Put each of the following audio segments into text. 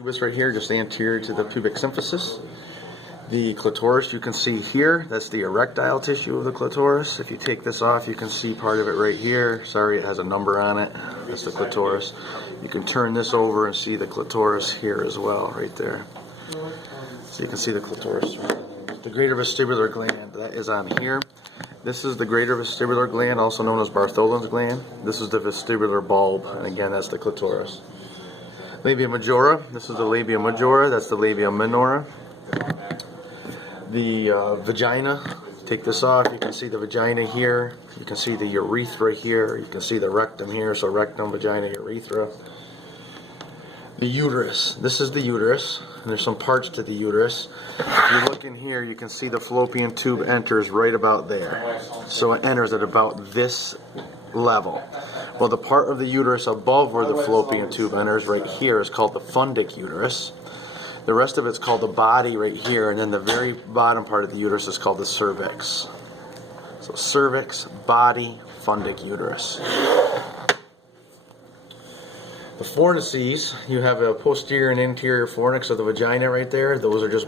Pubis right here, just anterior to the pubic symphysis. The clitoris you can see here, that's the erectile tissue of the clitoris. If you take this off, you can see part of it right here. Sorry, it has a number on it. That's the clitoris. You can turn this over and see the clitoris here as well, right there. So you can see the clitoris. The greater vestibular gland, that is on here. This is the greater vestibular gland, also known as Bartholin's gland. This is the vestibular bulb, and again, that's the clitoris. Labia majora, this is the labia majora, that's the labia minora. The vagina, take this off, you can see the vagina here, you can see the urethra here, you can see the rectum here, so rectum, vagina, urethra. The uterus, this is the uterus, and there's some parts to the uterus. If you look in here, you can see the fallopian tube enters right about there. So it enters at about this level. Well, the part of the uterus above where the fallopian tube enters right here is called the fundic uterus. The rest of it's called the body right here, and then the very bottom part of the uterus is called the cervix. So cervix, body, fundic uterus. The fornices, you have a posterior and interior fornix of the vagina right there. Those are just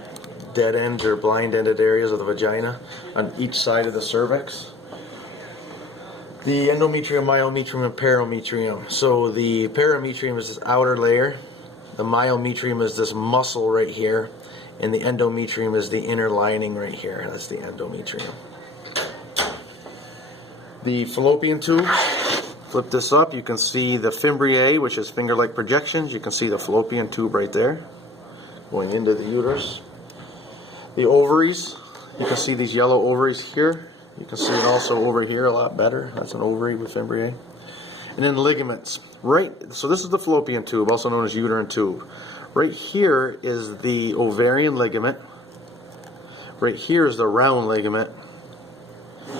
dead ends or blind-ended areas of the vagina on each side of the cervix. The endometrium, myometrium, and parametrium. So the parametrium is this outer layer. The myometrium is this muscle right here, and the endometrium is the inner lining right here. That's the endometrium. The fallopian tube, flip this up, you can see the fimbriae, which is finger-like projections. You can see the fallopian tube right there, going into the uterus. The ovaries, you can see these yellow ovaries here. You can see it also over here a lot better. That's an ovary with fimbriae. And then ligaments. Right, so this is the fallopian tube, also known as uterine tube. Right here is the ovarian ligament. Right here is the round ligament.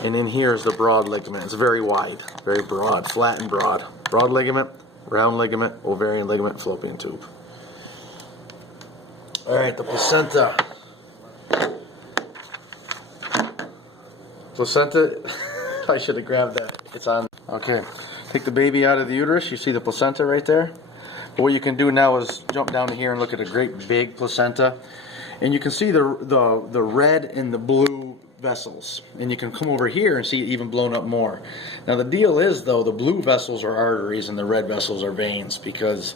And in here is the broad ligament. It's very wide, very broad, flat and broad. Broad ligament, round ligament, ovarian ligament, fallopian tube. Alright, the placenta. Placenta, I should have grabbed that. It's on. Okay. Take the baby out of the uterus, you see the placenta right there. But what you can do now is jump down to here and look at a great big placenta. And you can see the red and the blue vessels. And you can come over here and see it even blown up more. Now the deal is though, the blue vessels are arteries and the red vessels are veins, because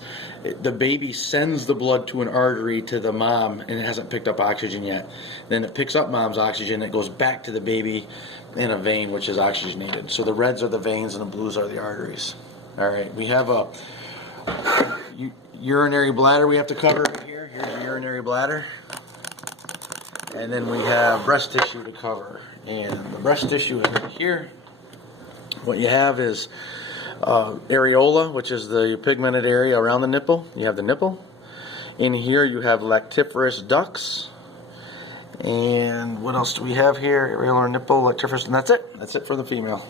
the baby sends the blood to an artery to the mom and it hasn't picked up oxygen yet. Then it picks up mom's oxygen, it goes back to the baby in a vein which is oxygenated. So the reds are the veins and the blues are the arteries. Alright, we have a urinary bladder we have to cover right here. Here's the urinary bladder. And then we have breast tissue to cover. And the breast tissue is right here. What you have is areola, which is the pigmented area around the nipple. You have the nipple. In here you have lactiferous ducts. And what else do we have here? Areolar nipple, lactiferous, and that's it. That's it for the female.